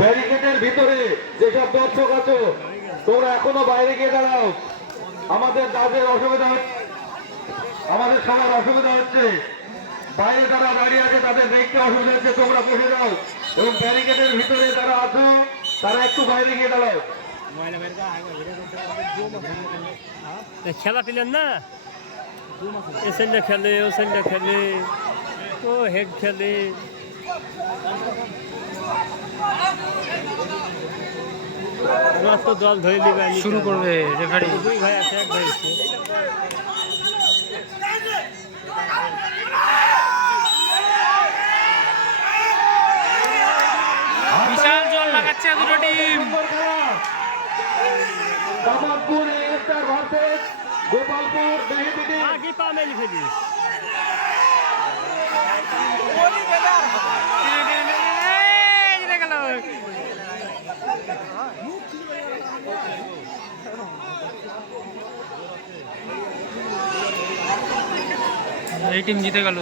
ব্যারিকেডের ভিতরে যেসব দর্শক আছো তোমরা এখনো বাইরে গিয়ে দাঁড়াও। আমাদের যাদের অসুবিধা হচ্ছে, আমাদের সবার অসুবিধা হচ্ছে, বাইরে যারা দাঁড়িয়ে আছে তাদের দেখতে অসুবিধা হচ্ছে, তোমরা বসে যাও এবং ব্যারিকেডের ভিতরে যারা আছো তারা একটু বাইরে গিয়ে দাঁড়াও। খেলা পেলেন না, এ সাইডে খেলে, ও সাইডে খেলে, ও হেড খেলে। তো দল ধরে দিবে, শুরু করবে রেফারি। দুই ভাই আছে, এক ভাই আছে। বিশাল জল লাগাচ্ছে দুটো team. Kamarpur star versus Gopalpur Mehedi team. আগে পা মেলে ফেলিস। এই টিম জিতে গেল।